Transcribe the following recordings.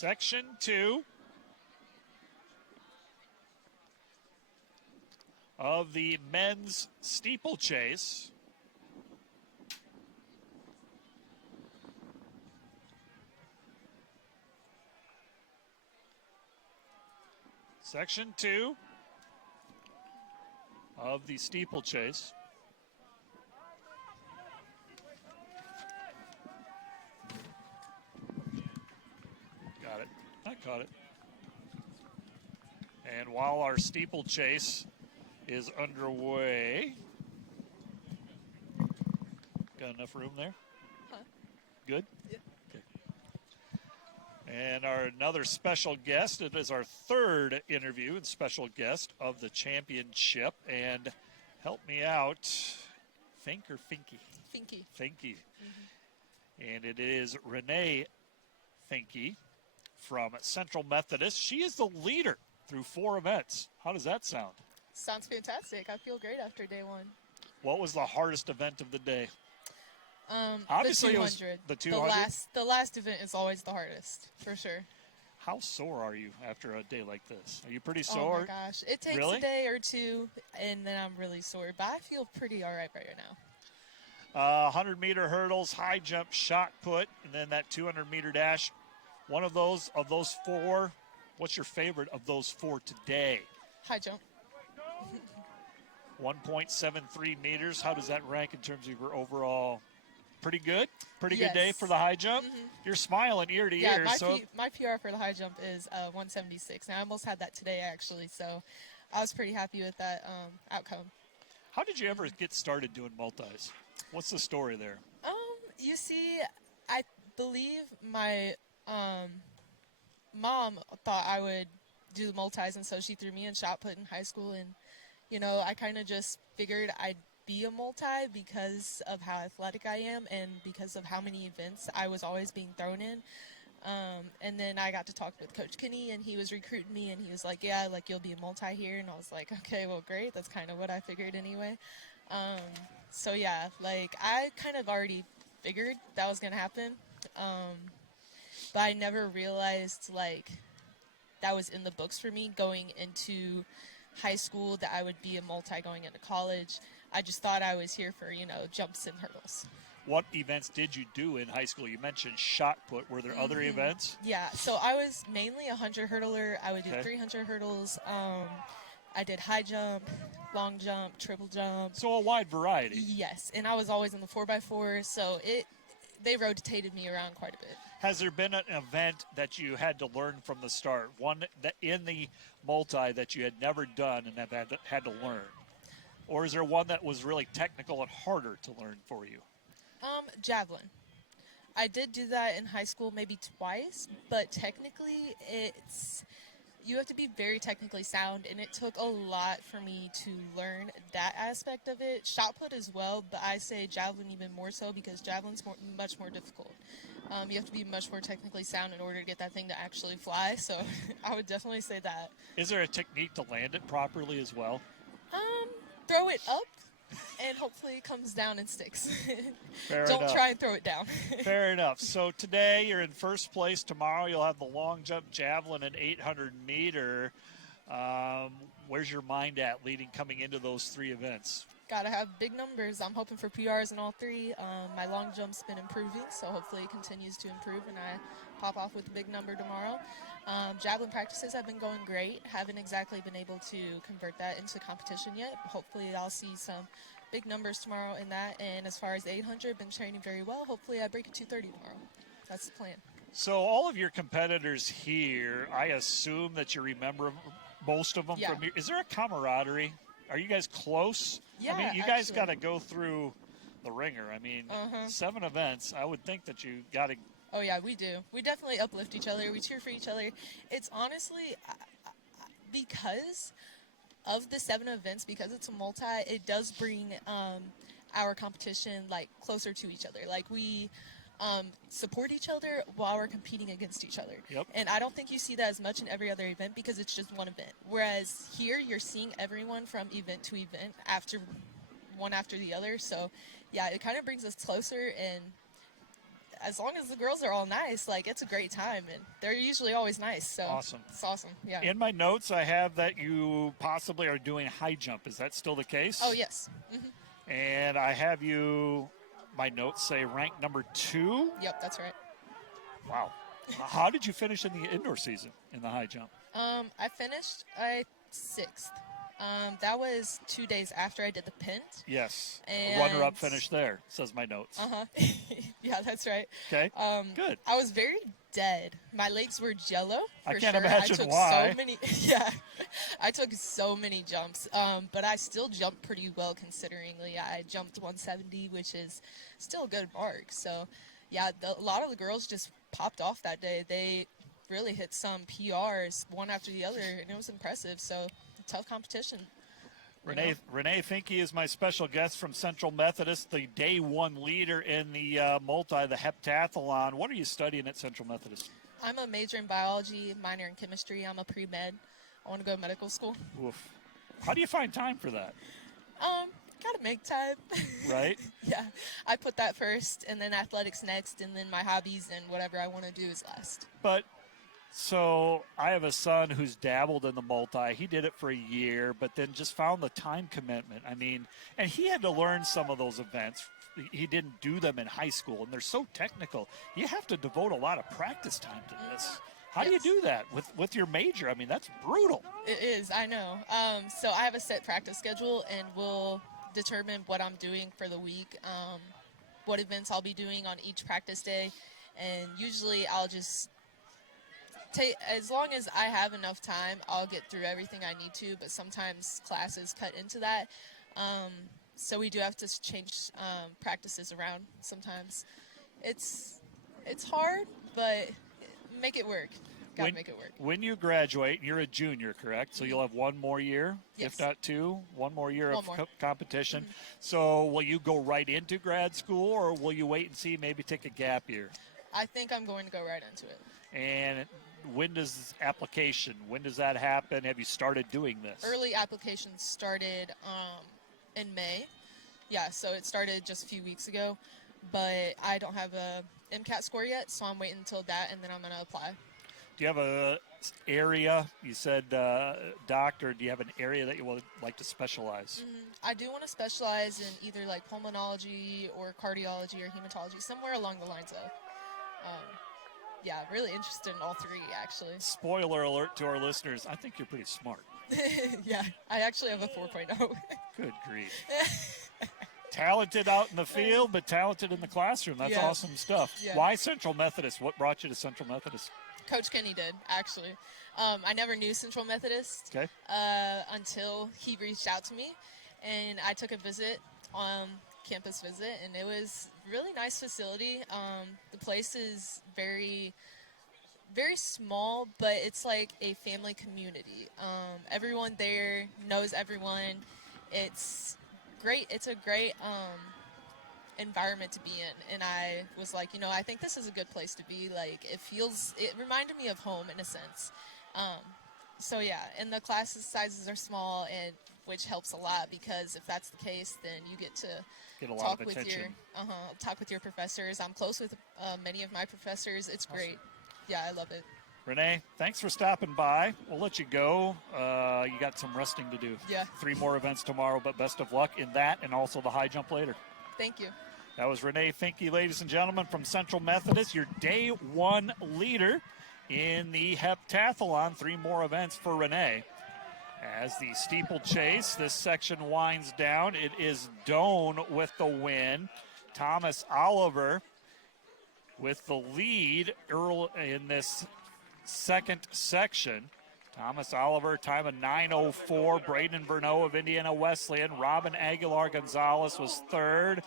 Section 2 of the men's steeplechase. Section 2 of the steeplechase. Got it. I caught it. And while our steeplechase is underway, got enough room there? Huh? Good? Yeah. Okay. And another special guest, it is our third interview and special guest of the championship. And help me out, Fink or Finky? Finky. Finky. And it is Renee Finky from Central Methodist. She is the leader through 4 events. How does that sound? Sounds fantastic. I feel great after day 1. What was the hardest event of the day? Obviously, it was the 200. The last event is always the hardest, for sure. How sore are you after a day like this? Are you pretty sore? Oh my gosh, it takes Really? a day or 2, and then I'm really sore. But I feel pretty all right now. 100-meter hurdles, high jump, shot put, and then that 200-meter dash. One of those 4, what's your favorite of those 4 today? High jump. 1.73 meters. How does that rank in terms of your overall? Pretty good? Pretty Yes. good day for the high jump? You're smiling ear to ear. My PR for the high jump is 176. And I almost had that today, actually. So I was pretty happy with that outcome. How did you ever get started doing multis? What's the story there? You see, I believe my mom thought I would do the multis, and so she threw me in shot put in high school. And, you know, I kind of just figured I'd be a multi because of how athletic I am and because of how many events I was always being thrown in. And then I got to talk with Coach Kinney, and he was recruiting me, and he was like, yeah, like, you'll be a multi here. And I was like, okay, well, great. That's kind of what I figured anyway. So, yeah, like, I kind of already figured that was going to happen. But I never realized, like, that was in the books for me going into high school, that I would be a multi going into college. I just thought I was here for, you know, jumps and hurdles. What events did you do in high school? You mentioned shot put. Were there other events? Yeah, so I was mainly a 100 hurdler. I would do 300 hurdles. I did high jump, long jump, triple jump. So a wide variety. Yes, and I was always in the 4x4, so they rotated me around quite a bit. Has there been an event that you had to learn from the start, one that in the multi that you had never done and have had to learn? Or is there one that was really technical and harder to learn for you? Javelin. I did do that in high school maybe twice, but technically you have to be very technically sound, and it took a lot for me to learn that aspect of it. Shot put as well, but I say javelin even more so because javelin's much more difficult. You have to be much more technically sound in order to get that thing to actually fly, so I would definitely say that. Is there a technique to land it properly as well? Throw it up, and hopefully it comes down and sticks. Fair Don't enough. try and throw it down. Fair enough. So today you're in first place. Tomorrow you'll have the long jump, javelin, and 800-meter. Where's your mind at coming into those 3 events? Gotta have big numbers. I'm hoping for PRs in all 3. My long jump's been improving, so hopefully it continues to improve and I pop off with a big number tomorrow. Javelin practices have been going great. Haven't exactly been able to convert that into competition yet. Hopefully I'll see some big numbers tomorrow in that. And as far as 800, been training very well. Hopefully I break a 230 tomorrow. That's the plan. So all of your competitors here, I assume that you remember most of them from here. Is there a camaraderie? Are you guys close? Yeah, I mean, you guys got to go through the ringer. I mean, 7 events. I would think that you got to. Oh, yeah, we do. We definitely uplift each other. We cheer for each other. It's honestly, because of the 7 events, because it's a multi, it does bring our competition, like, closer to each other. Like, we support each other while we're competing against each other. Yep. And I don't think you see that as much in every other event because it's just one event. Whereas here, you're seeing everyone from event to event one after the other. So, yeah, it kind of brings us closer, and as long as the girls are all nice, like, it's a great time, and they're usually always nice. So Awesome. It's awesome. Yeah. In my notes, I have that you possibly are doing high jump. Is that still the case? Oh, yes. And I have you, my notes say ranked number 2. Yep, that's right. Wow. How did you finish in the indoor season in the high jump? I finished 6th. That was 2 days after I did the pint. Yes. And Runner-up finish there, says my notes. Yeah, that's right. Okay. Good. I was very dead. My legs were jello. I For can't sure. imagine I took why. So many, yeah, I took so many jumps. But I still jumped pretty well considering. Yeah, I jumped 170, which is still a good mark. So, yeah, a lot of the girls just popped off that day. They really hit some PRs one after the other, and it was impressive. So, tough competition. Renee Finke is my special guest from Central Methodist, the day 1 leader in the the heptathlon. What are you studying at Central Methodist? I'm a major in biology, minor in chemistry. I'm a pre-med. I want to go to medical school. Oof. How do you find time for that? Gotta make time. Right? Yeah. I put that first, and then athletics next, and then my hobbies and whatever I want to do is last. But so I have a son who's dabbled in the multi. He did it for a year, but then just found the time commitment. I mean, and he had to learn some of those events. He didn't do them in high school, and they're so technical. You have to devote a lot of practice time to this. How do you do that with your major? I mean, that's brutal. It is, I know. So I have a set practice schedule, and we'll determine what I'm doing for the week, what events I'll be doing on each practice day, and usually I'll just as long as I have enough time, I'll get through everything I need to, but sometimes classes cut into that. So we do have to change practices around sometimes. It's hard, but make it work. Gotta make it work. When you graduate, you're a junior, correct? So you'll have one more year, yes. if not 2, one more year of competition. Mm-hmm. So will you go right into grad school, or will you wait and see, maybe take a gap year? I think I'm going to go right into it. And when does that happen? Have you started doing this? Early applications started in May. Yeah, so it started just a few weeks ago, but I don't have a MCAT score yet, so I'm waiting until that, and then I'm going to apply. Do you have a area? You said doctor. Do you have an area that you would like to specialize? I do want to specialize in either like pulmonology or cardiology or hematology, somewhere along the lines of. Yeah, really interested in all 3, actually. Spoiler alert to our listeners, I think you're pretty smart. Yeah, I actually have a 4.0. Good grief. Talented out in the field, but talented in the classroom. That's awesome stuff. Yeah. Why Central Methodist? What brought you to Central Methodist? Coach Kenny did, actually. I never knew Central Methodist until he reached out to me, and I took a visit, campus visit, and it was really nice facility. The place is very, very small, but it's like a family community. Everyone there knows everyone. It's great. It's a great environment to be in, and I was like, I think this is a good place to be. Like, it reminded me of home in a sense. So yeah, and the class sizes are small, and which helps a lot, because if that's the case, then you get to talk with your professors. I'm close with many of my professors. It's great. Yeah, I love it. Renee, thanks for stopping by. We'll let you go. You got some resting to do. Yeah. 3 more events tomorrow, but best of luck in that and also the high jump later. Thank you. That was Renee Finke, ladies and gentlemen, from Central Methodist, your day 1 leader in the heptathlon. 3 more events for Renee. As the steeplechase, this section winds down. It is Doan with the win. Thomas Oliver with the lead early in this second section. Thomas Oliver, time of 9:04. Braden Verneau of Indiana Wesleyan. Robin Aguilar Gonzalez was 3rd.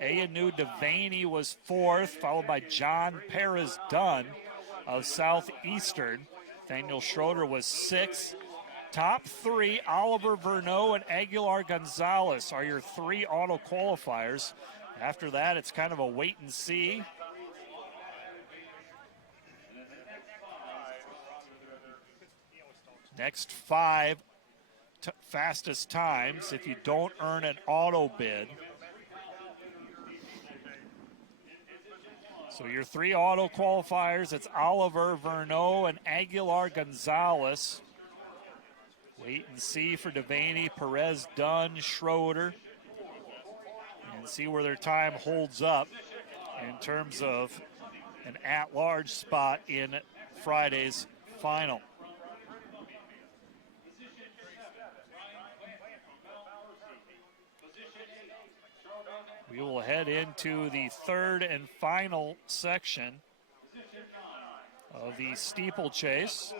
Ayanu Devaney was 4th, followed by John Perez Dunn of Southeastern. Thaniel Schroeder was 6th. Top 3, Oliver Verneau and Aguilar Gonzalez are your 3 auto qualifiers. After that, it's kind of a wait and see. Next 5 fastest times if you don't earn an auto bid. So your three auto qualifiers, it's Oliver, Verneau, and Aguilar Gonzalez. Wait and see for Devaney, Perez, Dunn, Schroeder. And see where their time holds up in terms of an at-large spot in Friday's final. We will head into the third and final section of the steeplechase.